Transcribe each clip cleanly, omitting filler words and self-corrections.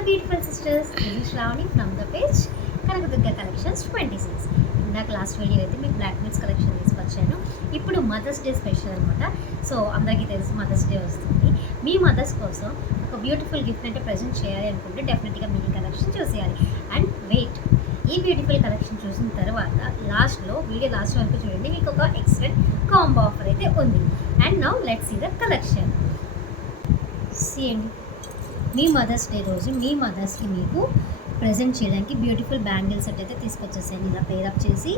Hello beautiful sisters, ఇది Sravani from the page Kanakadurga collections 26. ఇందాక last video అయితే మీకు బ్లాక్ బీడ్స్ కలెక్షన్ తీసుకొచ్చాను. ఇప్పుడు మదర్స్ డే స్పెషల్ అనమాట. సో అందరికీ తెలుసు మదర్స్ డే వస్తుంది. మీ మదర్స్ కోసం ఒక బ్యూటిఫుల్ గిఫ్ట్ అంటే ప్రజెంట్ చేయాలి అనుకుంటే డెఫినెట్గా మీ కలెక్షన్ చూసేయాలి. అండ్ వెయిట్, ఈ బ్యూటిఫుల్ కలెక్షన్ చూసిన తర్వాత వీడియో లాస్ట్ వరకు చూడండి, మీకు ఒక ఎక్సలెంట్ కాంబో ఆఫర్ అయితే ఉంది. And now let's see the collection. See అండి, మీ మదర్స్ డే రోజు మీ మదర్స్కి మీకు ప్రజెంట్ చేయడానికి బ్యూటిఫుల్ బ్యాంగిల్స్ సెట్ అయితే తీసుకొచ్చేసాను. ఇలా పేరప్ చేసి,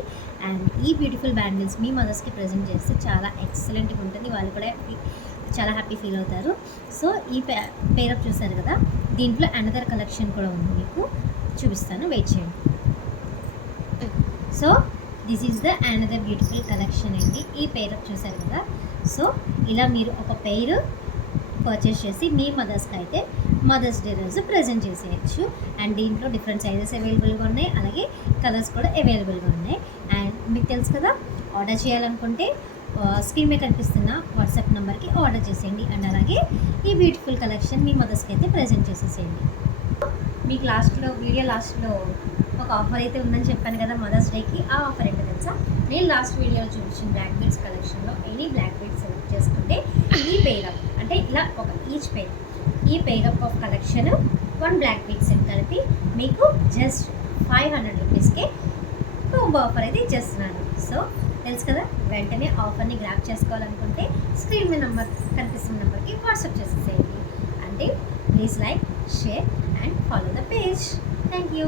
అండ్ ఈ బ్యూటిఫుల్ బ్యాంగిల్స్ మీ మదర్స్కి ప్రజెంట్ చేస్తే చాలా ఎక్సలెంట్గా ఉంటుంది. వాళ్ళు కూడా చాలా హ్యాపీ ఫీల్ అవుతారు. సో ఈ పేరప్ చూసారు కదా, దీంట్లో అనదర్ కలెక్షన్ కూడా ఉంది, మీకు చూపిస్తాను, వెయిట్ చేయండి. So this is the another beautiful collection అండి. ఈ పేరప్ చూసారు కదా, సో ఇలా మీరు ఒక పేరు పర్చేస్ చేసి మీ మదర్స్కి అయితే మదర్స్ డే రోజు ప్రజెంట్ చేసేయచ్చు. అండ్ దీంట్లో డిఫరెంట్ సైజెస్ అవైలబుల్గా ఉన్నాయి, అలాగే కలర్స్ కూడా అవైలబుల్గా ఉన్నాయి. అండ్ మీకు తెలుసు కదా, ఆర్డర్ చేయాలనుకుంటే స్క్రీన్ మీద కనిపిస్తున్న వాట్సాప్ నెంబర్కి ఆర్డర్ చేసేయండి. అండ్ అలాగే ఈ బ్యూటిఫుల్ కలెక్షన్ మీ మదర్స్కి అయితే ప్రజెంట్ చేసేసేయండి. మీకు వీడియో లాస్ట్లో ఒక ఆఫర్ అయితే ఉందని చెప్పాను కదా మదర్స్ డేకి. ఆ ఆఫర్ ఏంటో తెలుసా, నేను లాస్ట్ వీడియోలో చూపించిన బ్లాక్ బీడ్స్ కలెక్షన్లో ఎనీ బ్లాక్ బీడ్స్ సెలెక్ట్ చేసుకుంటే ఈ పేరప్ అంటే ఇలా ఒక ఈ పేరప్ of collection 1 black bead set కలిపి మీకు జస్ట్ 500 రూపీస్కే కాంబో ఆఫర్ అయితే ఇచ్చేస్తున్నాను. సో తెలుసు కదా, వెంటనే ఆఫర్ని గ్రాప్ చేసుకోవాలనుకుంటే స్క్రీన్ మీద కనిపిస్తున్న నెంబర్కి వాట్సాప్ చేసేసేయండి. అంటే please like, share and follow the page. Thank you.